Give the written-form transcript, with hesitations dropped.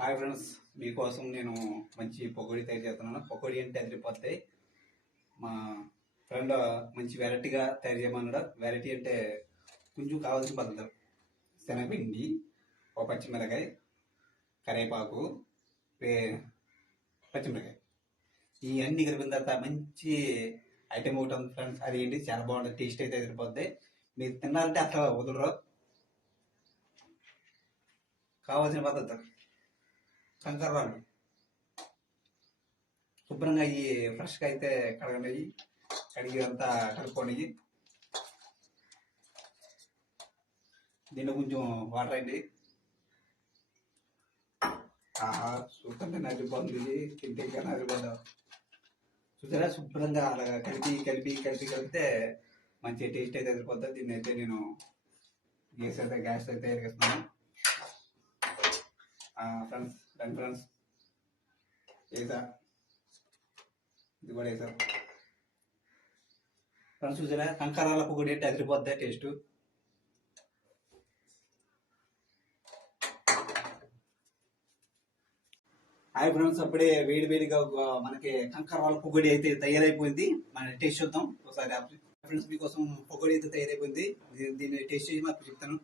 Hi friends, మీకోసం నేను మంచి పకోడీ తయారు చేస్తున్నాను. పకోడీ అంటే అదిరిపోతాయి. మా ఫ్రెండ్ మంచి వెరైటీగా తయారు చేయమన్నాడు. వెరైటీ అంటే కొంచెం కావాల్సిన పద్ధతులు: శనగపిండి, ఒక పచ్చిమిరకాయ, కరివేపాకు, పచ్చిమిరకాయ, ఇవన్నీ కలిపిన తర్వాత మంచి ఐటెం ఒకటి ఉంది ఫ్రెండ్స్. అది ఏంటి, చాలా బాగుంటుంది. టేస్ట్ అయితే అదిరిపోద్ది. మీరు తినాలంటే అట్లా వదలరు. కావాల్సిన పద్ధతులు: కంకర్రాళ్ళు శుభ్రంగా అవి ఫ్రెష్గా అయితే కడగండి. కడిగి అంతా కలుపుకోండి. దీంట్లో కొంచెం వాటర్ అండి. చూస్తుంటే నదిపోతుంది, తింటే ఇంకా నదిపోతాం. చూసారా, శుభ్రంగా అలా కలిపితే మంచి టేస్ట్ అయితే ఎదిరిపోతుంది. దీన్ని అయితే నేను గ్యాస్ అయితే ఎరిగిస్తున్నాను. ఫ్రెండ్స్ వేసా, ఇది కూడా వేసారు ఫ్రెండ్స్. చూసారా, కంకరాల పొగడి అంటే అదిరిపోద్ది టేస్ట్. హాయ్ ఫ్రెండ్స్, అప్పుడే వేడిగా మనకి కంకరాల పొగడి అయితే తయారైపోయింది. మన టేస్ట్ చూద్దాం ఒకసారి. ఫ్రెండ్స్, మీకోసం పొగడి అయితే తయారైపోయింది. దీన్ని టేస్ట్ చేసి మాకు చెప్తాను.